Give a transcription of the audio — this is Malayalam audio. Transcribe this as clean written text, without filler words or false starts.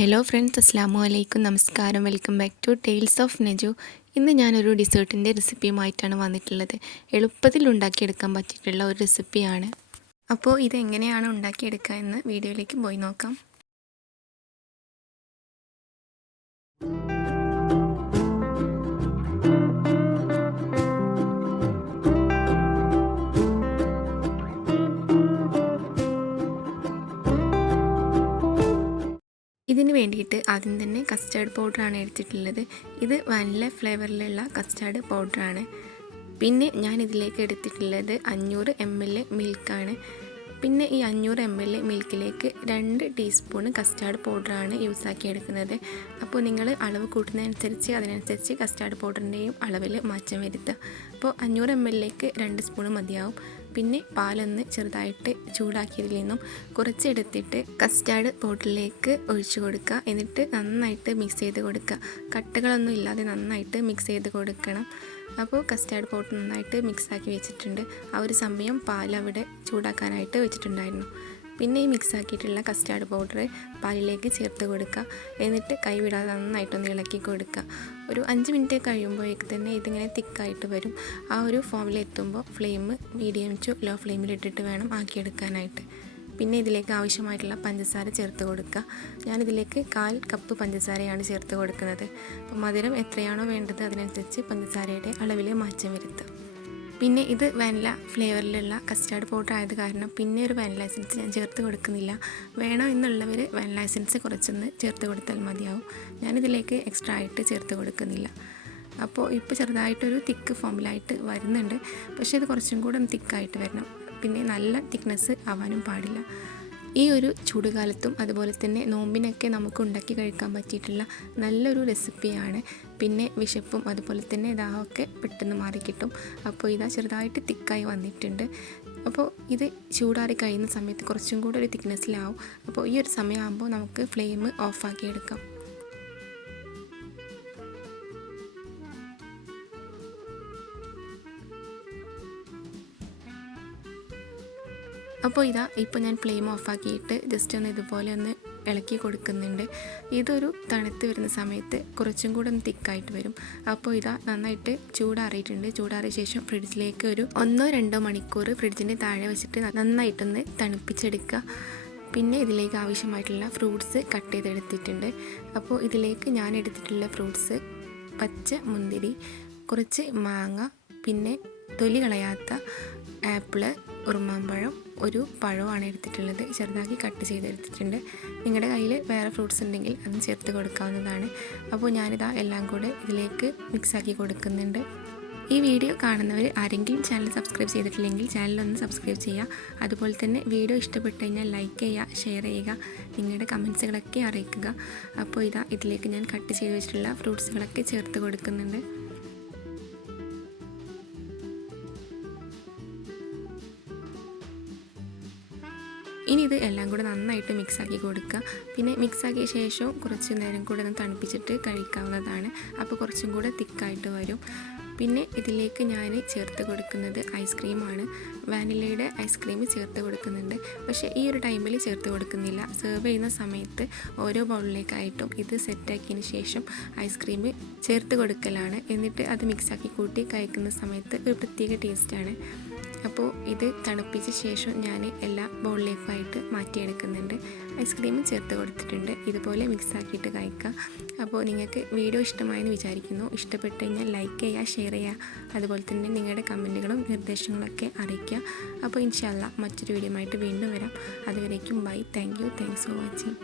ഹലോ ഫ്രണ്ട്സ്, അസ്സാമു അലൈക്കും. നമസ്കാരം. Welcome back to tales of Naju. ഇന്ന് ഞാനൊരു ഡിസേർട്ടിൻ്റെ റെസിപ്പിയുമായിട്ടാണ് വന്നിട്ടുള്ളത്. എളുപ്പത്തിൽ ഉണ്ടാക്കിയെടുക്കാൻ പറ്റിയിട്ടുള്ള ഒരു റെസിപ്പിയാണ്. അപ്പോൾ ഇതെങ്ങനെയാണ് ഉണ്ടാക്കിയെടുക്കുക എന്ന് വീഡിയോയിലേക്ക് പോയി നോക്കാം. ഇതിന് വേണ്ടിയിട്ട് ആദ്യം തന്നെ കസ്റ്റേർഡ് പൗഡറാണ് എടുത്തിട്ടുള്ളത്. ഇത് വാനില ഫ്ലേവറിലുള്ള കസ്റ്റേർഡ് പൗഡറാണ്. പിന്നെ ഞാൻ ഇതിലേക്ക് എടുത്തിട്ടുള്ളത് 500 ml മിൽക്കാണ്. പിന്നെ ഈ 500 ml മിൽക്കിലേക്ക് 2 ടീസ്പൂൺ കസ്റ്റേർഡ് പൗഡറാണ് യൂസാക്കി എടുക്കുന്നത്. അപ്പോൾ നിങ്ങൾ അളവ് കൂട്ടുന്നതനുസരിച്ച് അതിനനുസരിച്ച് കസ്റ്റേർഡ് പൗഡറിൻ്റെയും അളവിൽ മാറ്റം വരുത്തുക. അപ്പോൾ 500 ml 2 സ്പൂൺ മതിയാവും. പിന്നെ പാലൊന്ന് ചെറുതായിട്ട് ചൂടാക്കിയതിൽ നിന്നും കുറച്ചെടുത്തിട്ട് കസ്റ്റേർഡ് പൗഡറിലേക്ക് ഒഴിച്ചു കൊടുക്കുക. എന്നിട്ട് നന്നായിട്ട് മിക്സ് ചെയ്ത് കൊടുക്കുക. കട്ടകളൊന്നും ഇല്ലാതെ നന്നായിട്ട് മിക്സ് ചെയ്ത് കൊടുക്കണം. അപ്പോൾ കസ്റ്റേർഡ് പൗഡർ നന്നായിട്ട് മിക്സാക്കി വെച്ചിട്ടുണ്ട്. ആ ഒരു സമയം പാൽ അവിടെ ചൂടാക്കാനായിട്ട് വെച്ചിട്ടുണ്ടായിരുന്നു. പിന്നെ ഈ മിക്സാക്കിയിട്ടുള്ള കസ്റ്റേർഡ് പൗഡർ പാലിലേക്ക് ചേർത്ത് കൊടുക്കുക. എന്നിട്ട് കൈവിടാതെ നന്നായിട്ടൊന്ന് ഇളക്കി കൊടുക്കുക. ഒരു 5 മിനിറ്റ് കഴിയുമ്പോഴേക്ക് തന്നെ ഇതിങ്ങനെ തിക്കായിട്ട് വരും. ആ ഒരു ഫോമിലെത്തുമ്പോൾ ഫ്ലെയിം മീഡിയം ടു ലോ ഫ്ലെയിമിലിട്ടിട്ട് വേണം ആക്കിയെടുക്കാനായിട്ട്. പിന്നെ ഇതിലേക്ക് ആവശ്യമായിട്ടുള്ള പഞ്ചസാര ചേർത്ത് കൊടുക്കുക. ഞാനിതിലേക്ക് 1/4 കപ്പ് പഞ്ചസാരയാണ് ചേർത്ത് കൊടുക്കുന്നത്. അപ്പോൾ മധുരം എത്രയാണോ വേണ്ടത് അതിനനുസരിച്ച് പഞ്ചസാരയുടെ അളവിൽ മാറ്റം വരുത്തുക. പിന്നെ ഇത് വാനില ഫ്ലേവറിലുള്ള കസ്റ്റേർഡ് പൗഡർ ആയത് കാരണം പിന്നെ ഒരു വാനില എസൻസ് ഞാൻ ചേർത്ത് കൊടുക്കുന്നില്ല. വേണം എന്നുള്ളവർ വാനില എസൻസ് കുറച്ചൊന്ന് ചേർത്ത് കൊടുത്താൽ മതിയാവും. ഞാനിതിലേക്ക് എക്സ്ട്രാ ആയിട്ട് ചേർത്ത് കൊടുക്കുന്നില്ല. അപ്പോൾ ഇപ്പോൾ ചെറുതായിട്ടൊരു തിക്ക് ഫോമിലായിട്ട് വരുന്നുണ്ട്. പക്ഷേ ഇത് കുറച്ചും കൂടെ ഒന്ന് തിക്കായിട്ട് വരണം. പിന്നെ നല്ല തിക്നെസ് ആവാനും പാടില്ല. ഈ ഒരു ചൂടുകാലത്തും അതുപോലെ തന്നെ നോമ്പിനൊക്കെ നമുക്ക് ഉണ്ടാക്കി കഴിക്കാൻ പറ്റിയിട്ടുള്ള നല്ലൊരു റെസിപ്പിയാണ്. പിന്നെ വിശപ്പും അതുപോലെ തന്നെ ദാഹമൊക്കെ പെട്ടെന്ന് മാറിക്കിട്ടും. അപ്പോൾ ഇതാ ചെറുതായിട്ട് തിക്കായി വന്നിട്ടുണ്ട്. അപ്പോൾ ഇത് ചൂടാറി കഴിയുന്ന സമയത്ത് കുറച്ചും കൂടെ ഒരു തിക്നെസ്സിലാവും. അപ്പോൾ ഈ ഒരു സമയമാകുമ്പോൾ നമുക്ക് ഫ്ലെയിം ഓഫാക്കി എടുക്കാം. അപ്പോൾ ഇപ്പോൾ ഞാൻ ഫ്ലെയിം ഓഫാക്കിയിട്ട് ജസ്റ്റ് ഒന്ന് ഇതുപോലെ ഒന്ന് ഇളക്കി കൊടുക്കുന്നുണ്ട്. ഇതൊരു തണുത്ത് വരുന്ന സമയത്ത് കുറച്ചും കൂടെ ഒന്ന് തിക്കായിട്ട് വരും. അപ്പോൾ നന്നായിട്ട് ചൂടാറിയിട്ടുണ്ട്. ചൂടാറിയ ശേഷം ഫ്രിഡ്ജിലേക്ക് ഒരു 1-2 മണിക്കൂർ ഫ്രിഡ്ജിൻ്റെ താഴെ വെച്ചിട്ട് നന്നായിട്ടൊന്ന് തണുപ്പിച്ചെടുക്കുക. പിന്നെ ഇതിലേക്ക് ആവശ്യമായിട്ടുള്ള ഫ്രൂട്ട്സ് കട്ട് ചെയ്തെടുത്തിട്ടുണ്ട്. അപ്പോൾ ഇതിലേക്ക് ഞാൻ എടുത്തിട്ടുള്ള ഫ്രൂട്ട്സ് പച്ച മുന്തിരി, കുറച്ച് മാങ്ങ, പിന്നെ തൊലി കളയാത്ത ആപ്പിള്, ഉറുമാമ്പഴം, ഒരു പഴമാണ് എടുത്തിട്ടുള്ളത്. ചെറുതാക്കി കട്ട് ചെയ്തെടുത്തിട്ടുണ്ട്. നിങ്ങളുടെ കയ്യിൽ വേറെ ഫ്രൂട്ട്സ് ഉണ്ടെങ്കിൽ അത് ചേർത്ത് കൊടുക്കാവുന്നതാണ്. അപ്പോൾ ഞാനിതാ എല്ലാം കൂടെ ഇതിലേക്ക് മിക്സാക്കി കൊടുക്കുന്നുണ്ട്. ഈ വീഡിയോ കാണുന്നവർ ആരെങ്കിലും ചാനൽ സബ്സ്ക്രൈബ് ചെയ്തിട്ടില്ലെങ്കിൽ ചാനലൊന്ന് സബ്സ്ക്രൈബ് ചെയ്യുക. അതുപോലെ തന്നെ വീഡിയോ ഇഷ്ടപ്പെട്ട് കഴിഞ്ഞാൽ ലൈക്ക് ചെയ്യുക, ഷെയർ ചെയ്യുക, നിങ്ങളുടെ കമൻസുകളൊക്കെ അറിയിക്കുക. അപ്പോൾ ഇതിലേക്ക് ഞാൻ കട്ട് ചെയ്ത് വെച്ചിട്ടുള്ള ഫ്രൂട്ട്സുകളൊക്കെ ചേർത്ത് കൊടുക്കുന്നുണ്ട്. ഇനി ഇത് എല്ലാം കൂടെ നന്നായിട്ട് മിക്സാക്കി കൊടുക്കുക. പിന്നെ മിക്സാക്കിയ ശേഷം കുറച്ച് നേരം കൂടെ ഒന്ന് തണുപ്പിച്ചിട്ട് കഴിക്കാവുന്നതാണ്. അപ്പോൾ കുറച്ചും കൂടെ തിക്കായിട്ട് വരും. പിന്നെ ഇതിലേക്ക് ഞാൻ ചേർത്ത് കൊടുക്കുന്നത് ഐസ്ക്രീമാണ്. വാനിലയുടെ ഐസ്ക്രീം ചേർത്ത് കൊടുക്കുന്നുണ്ട്. പക്ഷേ ഈ ഒരു ടൈമിൽ ചേർത്ത് കൊടുക്കുന്നില്ല. സെർവ് ചെയ്യുന്ന സമയത്ത് ഓരോ ബൗളിലേക്കായിട്ടും ഇത് സെറ്റാക്കിയതിന് ശേഷം ഐസ്ക്രീം ചേർത്ത് കൊടുക്കലാണ്. എന്നിട്ട് അത് മിക്സാക്കി കൂട്ടി കഴിക്കുന്ന സമയത്ത് ഒരു പ്രത്യേക ടേസ്റ്റാണ്. അപ്പോൾ ഇത് തണുപ്പിച്ച ശേഷം ഞാൻ എല്ലാ ബൗളിലേക്കായിട്ട് മാറ്റിയെടുക്കുന്നുണ്ട്. ഐസ്ക്രീം ചേർത്ത് കൊടുത്തിട്ടുണ്ട്. ഇതുപോലെ മിക്സാക്കിയിട്ട് കഴിക്കുക. അപ്പോൾ നിങ്ങൾക്ക് വീഡിയോ ഇഷ്ടമായെന്ന് വിചാരിക്കുന്നു. ഇഷ്ടപ്പെട്ട് കഴിഞ്ഞാൽ ലൈക്ക് ചെയ്യുക, ഷെയർ ചെയ്യുക, അതുപോലെ തന്നെ നിങ്ങളുടെ കമൻറ്റുകളും നിർദ്ദേശങ്ങളൊക്കെ അറിയിക്കുക. അപ്പോൾ ഇൻഷാ അല്ലാഹ് മറ്റൊരു വീഡിയോ ആയിട്ട് വീണ്ടും വരാം. അതുവരേക്കും ബൈ. Thanks for watching.